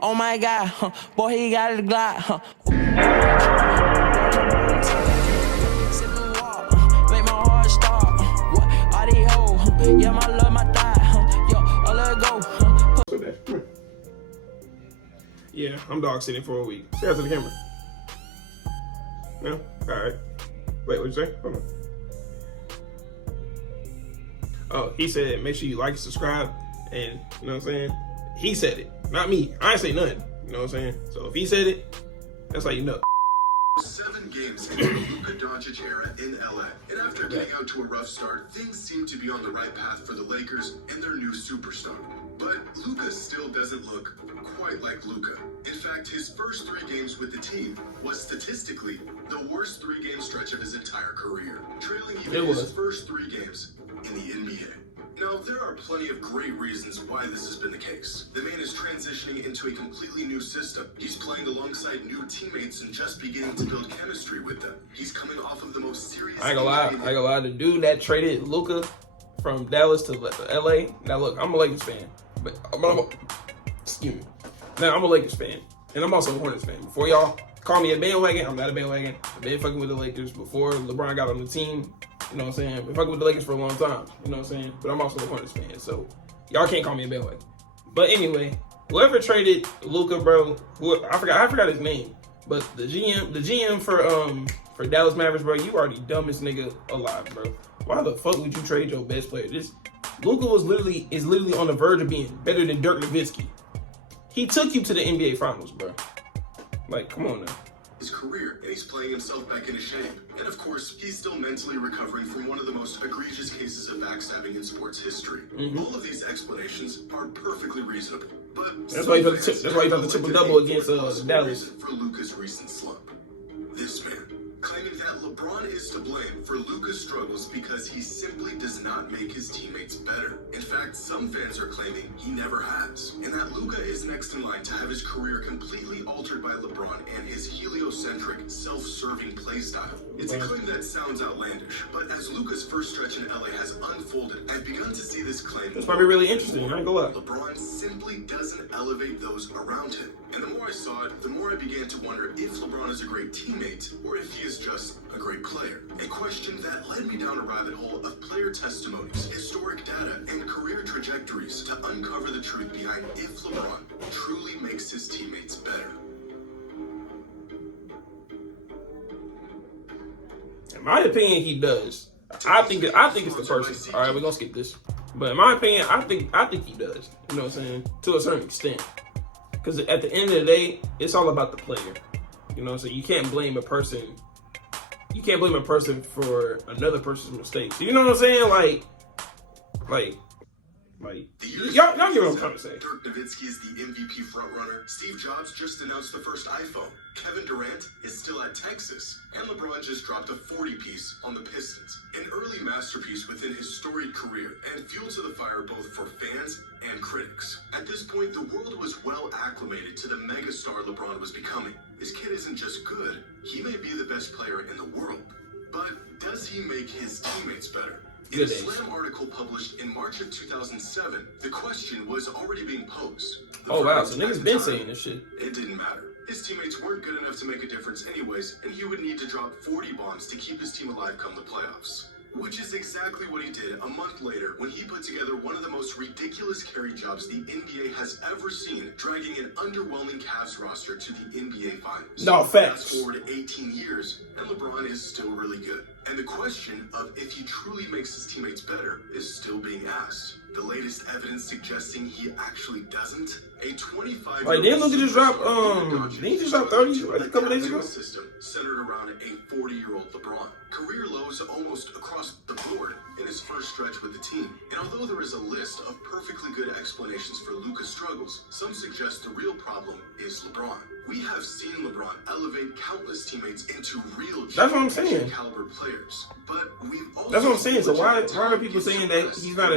Oh my God, boy, he got it Glock. Make my heart stop. What? All these hoes, yeah, my love, my thigh. Yo, I let go. Yeah, I'm dog sitting for a week. Say that to the camera. No? Alright. Wait, what'd you say? Hold on. Oh, he said make sure you like, subscribe, and you know what I'm saying? He said it, not me. I ain't say nothing. You know what I'm saying? So if he said it, that's how you know. 7 games into the Luka Doncic era in LA. And after getting out to a rough start, things seem to be on the right path for the Lakers and their new superstar. But Luka still doesn't look quite like Luka. In fact, his first 3 games with the team was statistically the worst 3-game stretch of his entire career, trailing even his first 3 games in the NBA. Now, there are plenty of great reasons why this has been the case. The man is transitioning into a completely new system. He's playing alongside new teammates and just beginning to build chemistry with them. He's coming off of the most serious... I ain't gonna lie. The dude that traded Luka from Dallas to LA. Now look, I'm a Lakers fan, but excuse me. Now I'm a Lakers fan, and I'm also a Hornets fan. Before y'all call me a bandwagon, I'm not a bandwagon. I've been fucking with the Lakers before LeBron got on the team. You know what I'm saying? I've been fucking with the Lakers for a long time. You know what I'm saying? But I'm also a Hornets fan, so y'all can't call me a bandwagon. But anyway, whoever traded Luka, bro, I forgot his name. But the GM for Dallas Mavericks, bro, you are the dumbest nigga alive, bro. Why the fuck would you trade your best player? Luka is literally on the verge of being better than Dirk Nowitzki. He took you to the NBA Finals, bro. Like, come on now. His career, and he's playing himself back into shape. And of course, he's still mentally recovering from one of the most egregious cases of backstabbing in sports history. All of these explanations are perfectly reasonable, but that's why he got the triple-double against Dallas. For Luka's recent slump. This man claiming that LeBron is to blame for Luka's struggles because he simply does not make his teammates better. In fact, some fans are claiming he never has, and that Luka is next in line to have his career completely altered by LeBron and his heliocentric, self-serving play style. It's a claim that sounds outlandish, but as Luka's first stretch in LA has unfolded, I've begun to see this claim. That's probably really interesting. I ain't gonna lie. LeBron simply doesn't elevate those around him. And the more I saw it, the more I began to wonder if LeBron is a great teammate or if he is just a great player. A question that led me down a rabbit hole of player testimonies, historic data, and career trajectories to uncover the truth behind if LeBron truly makes his teammates better. In my opinion, he does. I think it's the person. All right, we're gonna skip this. But in my opinion, I think he does. You know what I'm saying? To a certain extent. Because at the end of the day, it's all about the player. You know, so you can't blame a person. You can't blame a person for another person's mistakes. You know what I'm saying? Like y'all get what I'm trying to say. Dirk Nowitzki is the MVP frontrunner. Steve Jobs just announced the first iPhone. Kevin Durant is still at Texas. And LeBron just dropped a 40-piece on the Pistons. An early masterpiece within his storied career and fuel to the fire both for fans and critics. At this point, the world was well acclimated to the megastar LeBron was becoming. This kid isn't just good, he may be the best player in the world. But does he make his teammates better? In a Slam article published in March of 2007, the question was already being posed. Oh wow, so niggas been saying this shit. It didn't matter. His teammates weren't good enough to make a difference anyways, and he would need to drop 40 bombs to keep his team alive come the playoffs. Which is exactly what he did a month later when he put together one of the most ridiculous carry jobs the NBA has ever seen, dragging an underwhelming Cavs roster to the NBA Finals. No, facts. Fast forward 18 years, and LeBron is still really good. And the question of if he truly makes his teammates better is still being asked. The latest evidence suggesting he actually doesn't. A 25-year-old like, didn't Luka just drop didn't he just drop 30 like a couple days ago? System centered around a 40-year-old LeBron. Career lows almost across the board in his first stretch with the team. And although there is a list of perfectly good explanations for Luka's struggles, some suggest the real problem is LeBron. We have seen LeBron elevate countless teammates into real caliber players. But we've also that's what I'm saying. So why are people saying that he's not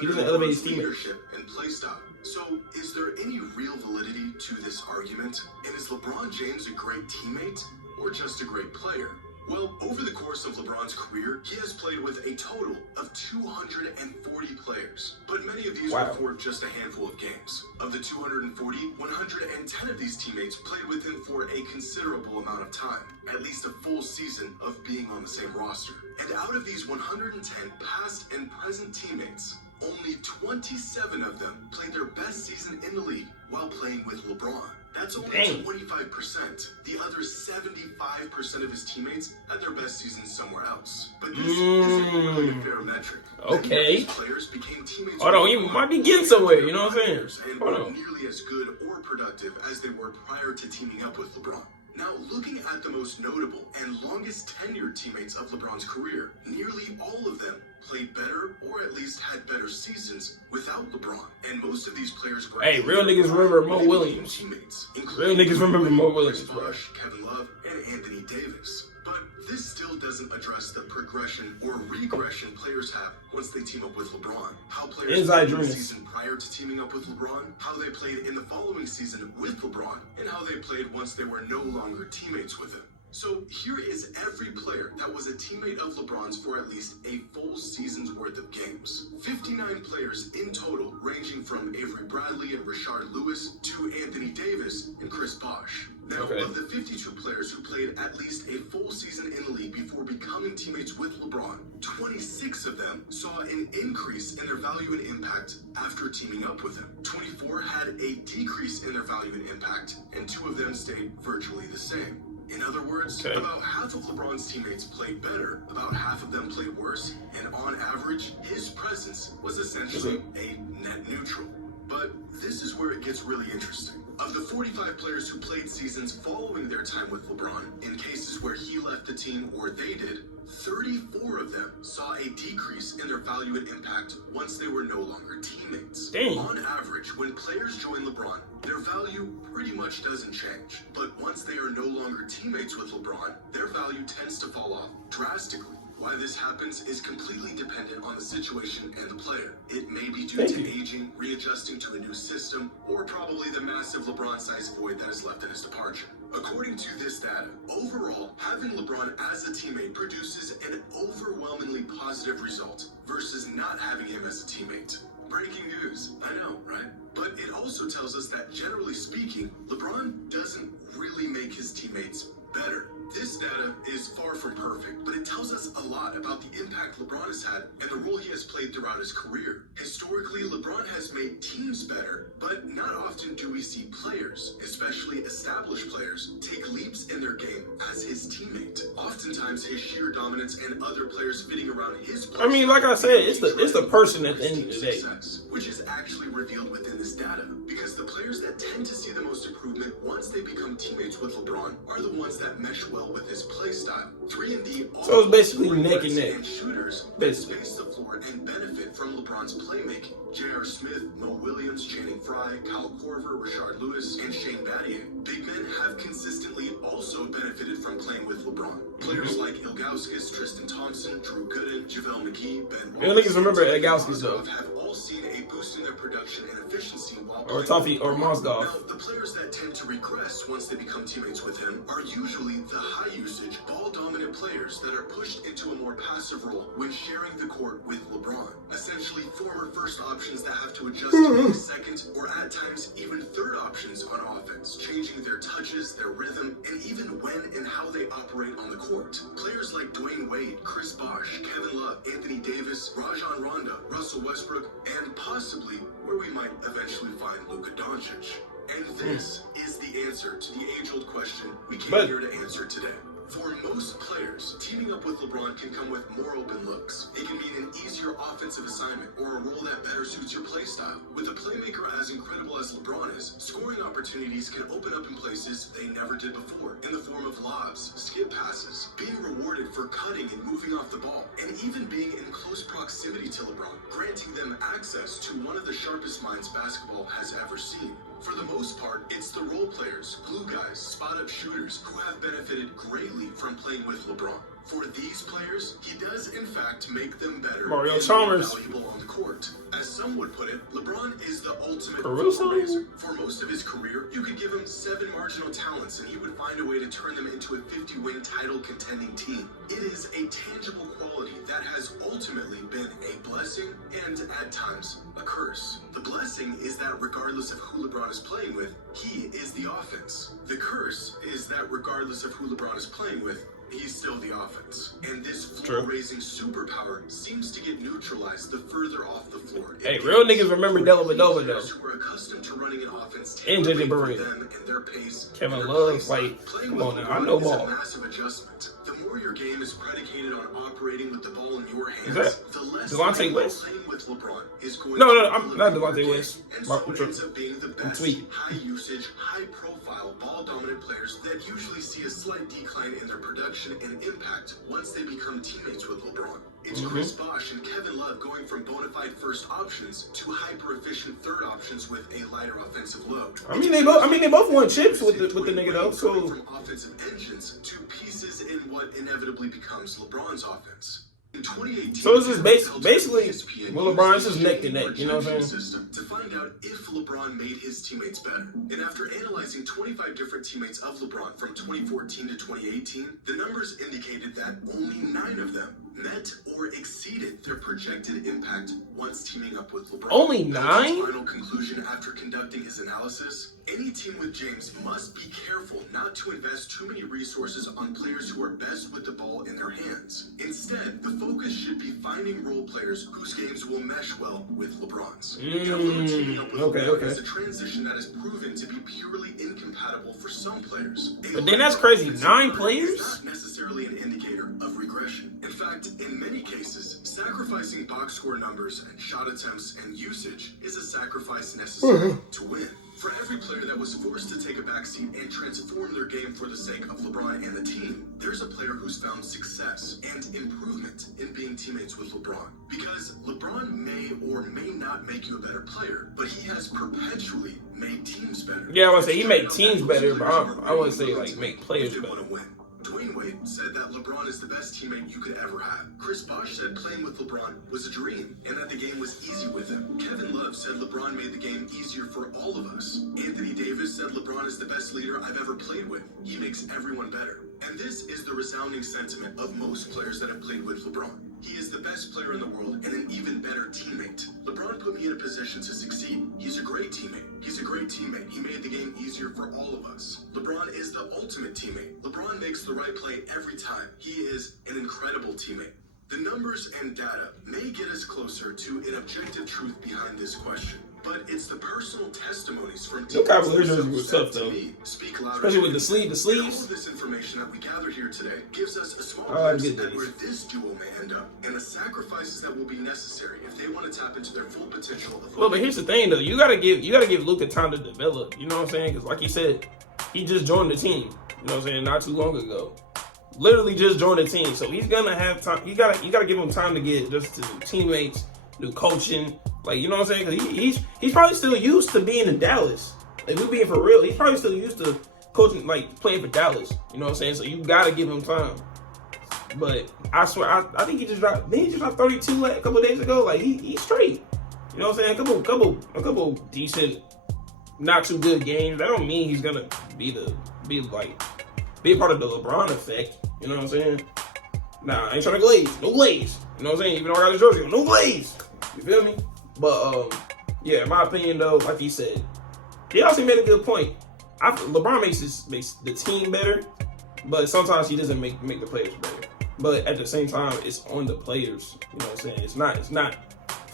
he doesn't elevate his teammates? Leadership and play style. So, is there any real validity to this argument? And is LeBron James a great teammate or just a great player? Well, over the course of LeBron's career, he has played with a total of 240 players. But many of these were for just a handful of games. Of the 240, 110 of these teammates played with him for a considerable amount of time, at least a full season of being on the same roster. And out of these 110 past and present teammates, only 27 of them played their best season in the league while playing with LeBron. That's only 25%. The other 75% of his teammates had their best season somewhere else. But this isn't really a fair metric. Okay. Players became teammates. Hold on, you might be getting somewhere, you know what I'm saying? And weren't nearly as good or productive as they were prior to teaming up with LeBron. Now, looking at the most notable and longest tenured teammates of LeBron's career, nearly all of them played better or at least had better seasons without LeBron. And most of these players were real niggas remember Mo Williams. Teammates, Real niggas remember Mo Williams, bro. Bosh, Kevin Love, and Anthony Davis. But this still doesn't address the progression or regression players have once they team up with LeBron. How players played in the season prior to teaming up with LeBron, how they played in the following season with LeBron, and how they played once they were no longer teammates with him. So here is every player that was a teammate of LeBron's for at least a full season's worth of games. 59 players in total, ranging from Avery Bradley and Rashard Lewis to Anthony Davis and Chris Bosh. Now, of the 52 players who played at least a full season in the league before becoming teammates with LeBron, 26 of them saw an increase in their value and impact after teaming up with him. 24 had a decrease in their value and impact, and 2 of them stayed virtually the same. In other words, about half of LeBron's teammates played better, about half of them played worse, and on average, his presence was essentially a net neutral. But this is where it gets really interesting. Of the 45 players who played seasons following their time with LeBron, in cases where he left the team or they did, 34 of them saw a decrease in their value and impact once they were no longer teammates. On average, when players join LeBron, their value pretty much doesn't change. But once they are no longer teammates with LeBron, their value tends to fall off drastically. Why this happens is completely dependent on the situation and the player. It may be due to aging, readjusting to a new system, or probably the massive LeBron-sized void that is left in his departure. According to this data, overall, having LeBron as a teammate produces an overwhelmingly positive result versus not having him as a teammate. Breaking news, I know, right? But it also tells us that, generally speaking, LeBron doesn't really make his teammates better. This data is far from perfect, but it tells us a lot about the impact LeBron has had and the role he has played throughout his career. Historically, LeBron has made teams better, but not often do we see players, especially established players, take leaps in their game as his teammate. Oftentimes, his sheer dominance and other players fitting around his play. I mean, like I said, it's the person at the end of the day. Which is actually revealed within this data, because the players that tend to see the most improvement once they become teammates with LeBron are the ones that mesh well with his play style. 3-and-D, so it's basically neck and neck. And shooters that space the floor and benefit from LeBron's playmaking. J.R. Smith, Mo Williams, Channing Frye, Kyle Korver, Rashard Lewis, and Shane Battier. Big men have consistently also benefited from playing with LeBron. Players like Ilgauskas, Tristan Thompson, Drew Gooden, JaVale McGee, Ben Wallace, niggas remember Ilgauskas though. Have all seen a boost in their production and efficiency while or Toffee or Mozgov. Now, the players that tend to regress once they become teammates with him are usually the high-usage, ball-dominant players that are pushed into a more passive role when sharing the court with LeBron. Essentially, former first options that have to adjust to being second or at times even third options on offense, changing their touches, their rhythm, and even when and how they operate on the court. Players like Dwayne Wade, Chris Bosh, Kevin Love, Anthony Davis, Rajon Rondo, Russell Westbrook, and possibly where we might eventually find Luka Doncic. And this is the answer to the age-old question we came here to answer today. For most players, teaming up with LeBron can come with more open looks. It can mean an easier offensive assignment or a role that better suits your play style. With a playmaker as incredible as LeBron is, scoring opportunities can open up in places they never did before, in the form of lobs, skip passes, being rewarded for cutting and moving off the ball, and even being in close proximity to LeBron, granting them access to one of the sharpest minds basketball has ever seen. For the most part, it's the role players, glue guys, spot-up shooters who have benefited greatly from playing with LeBron. For these players, he does in fact make them better Mario and Chalmers. valuable on the court. As some would put it, LeBron is the ultimate Caruso? raiser. For most of his career, you could give him 7 marginal talents and he would find a way to turn them into a 50-win title contending team. It is a tangible quality that has ultimately been a blessing and at times a curse. The blessing is that regardless of who LeBron is playing with, he is the offense. The curse is that regardless of who LeBron is playing with, he's still the offense. And this floor-raising superpower seems to get neutralized the further off the floor. Hey, real niggas remember Dellavedova, though. Who are accustomed to running an offense And JJ for Barea. them and their pace. Kevin and their Love, play style. like, Playing come with on now, LeBron I know is ball. a massive adjustment. The more your game is predicated on operating with the ball in your hands, Is that the less Delonte West? playing with LeBron is going No, to I'm not elevate Delonte your West. game. And Mark, so it ends up being the best, tweet. high-usage, high-profile, ball-dominant players that usually see a slight decline in their production and impact once they become teammates with LeBron. It's Chris Bosh and Kevin Love going from bona fide first options to hyper-efficient third options with a lighter offensive load. I mean, they both won chips with the nigga though. So From offensive engines to pieces in what inevitably becomes LeBron's offense. In 2018, So it's just basically, well, LeBron is just neck to neck, you know what I'm saying? System to find out if LeBron made his teammates better. And after analyzing 25 different teammates of LeBron from 2014 to 2018, the numbers indicated that only 9 of them met or exceeded their projected impact once teaming up with LeBron. Only His 9? final conclusion after conducting his analysis: any team with James must be careful not to invest too many resources on players who are best with the ball in their hands. Instead, the focus should be finding role players whose games will mesh well with LeBron's. Although teaming up with LeBron is a transition that has proven to be purely incompatible for some players. But then that's crazy. 9 players? Is not necessarily an indicator of regression. In fact, in many cases, sacrificing box score numbers and shot attempts and usage is a sacrifice necessary to win. For every player that was forced to take a backseat and transform their game for the sake of LeBron and the team, there's a player who's found success and improvement in being teammates with LeBron. Because LeBron may or may not make you a better player, but he has perpetually made teams better. Yeah, I want to say he made teams better, but I want to say like make players They better. want to win. Dwayne Wade said that LeBron is the best teammate you could ever have. Chris Bosh said playing with LeBron was a dream and that the game was easy with him. Kevin Love said LeBron made the game easier for all of us. Anthony Davis said LeBron is the best leader I've ever played with. He makes everyone better. And this is the resounding sentiment of most players that have played with LeBron. He is the best player in the world and an even better teammate. LeBron put me in a position to succeed. He's a great teammate. He's a great teammate. He made the game easier for all of us. LeBron is the ultimate teammate. LeBron makes the right play every time. He is an incredible teammate. The numbers and data may get us closer to an objective truth behind this question, but it's the personal testimonies from teammates Cavaliers jerseys was tough, to though. me speak louder. Especially with the And all sleeves. of this information that we gather here today gives us a small I glimpse get at where these. this duo may end up and the sacrifices that will be necessary if they want to tap into their full potential of Well, but here's the thing though, you gotta give Luka time to develop. You know what I'm saying? Because like he said, he just joined the team. You know what I'm saying? Not too long ago. Literally just joined the team, so he's gonna have time. You gotta give him time to get just to new teammates, new coaching. Like, you know what I'm saying? Because he's probably still used to being in Dallas. Like, we being for real, he's probably still used to coaching, like playing for Dallas. You know what I'm saying? So you gotta give him time. But I swear, I think he just dropped 32 a couple of days ago. Like he's straight. You know what I'm saying? A couple decent, not too good games. That don't mean he's gonna be a part of the LeBron effect. You know what I'm saying? Nah, I ain't trying to glaze. No glaze. You know what I'm saying? Even though I got his jersey, no glaze. You feel me? But yeah, in my opinion though, like he said, he also made a good point. LeBron makes the team better, but sometimes he doesn't make the players better. But at the same time, it's on the players. You know what I'm saying? It's not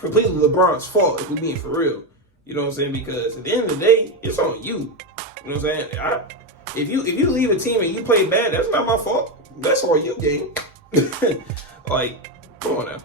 completely LeBron's fault if we're being for real. You know what I'm saying? Because at the end of the day, it's on you. You know what I'm saying? If you leave a team and you play bad, that's not my fault. That's all you game. Like, come on now.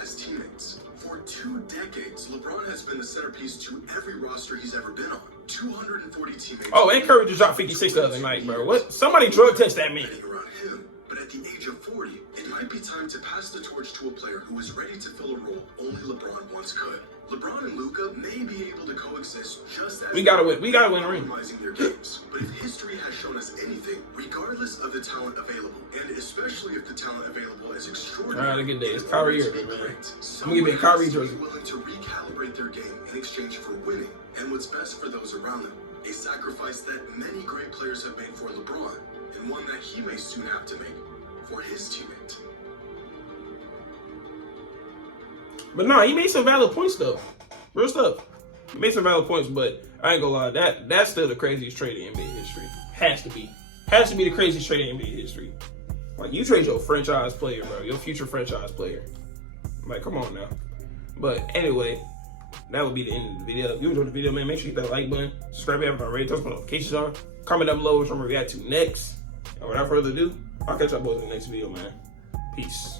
As teammates. For 2 decades, LeBron has been the centerpiece to every roster he's ever been on. 240 teammates. Oh, and Curry just dropped 56 the other night, bro. What? Somebody drug test that man. Around him. But at the age of 40, it might be time to pass the torch to a player who is ready to fill a role only LeBron once could. LeBron and Luka may be able to coexist just as We gotta win. We gotta win the ring. compromising their games. But if history has shown us anything, regardless of the talent available, and especially if the talent available is extraordinary, All right, a good day. It's Kyrie Irving, man. I'm gonna give me a someone Kyrie has to jersey. be willing to recalibrate their game in exchange for winning and what's best for those around them. A sacrifice that many great players have made for LeBron, and one that he may soon have to make for his teammate. But nah, he made some valid points though. Real stuff. He made some valid points, but I ain't gonna lie, that's still the craziest trade in NBA history. Has to be. Has to be the craziest trade in NBA history. Like, you trade your franchise player, bro. Your future franchise player. Like, come on now. But anyway, that would be the end of the video. If you enjoyed the video, man, make sure you hit that like button. Subscribe if you haven't already. Turn notifications on. Comment down below which one we react to next. And without further ado, I'll catch y'all boys in the next video, man. Peace.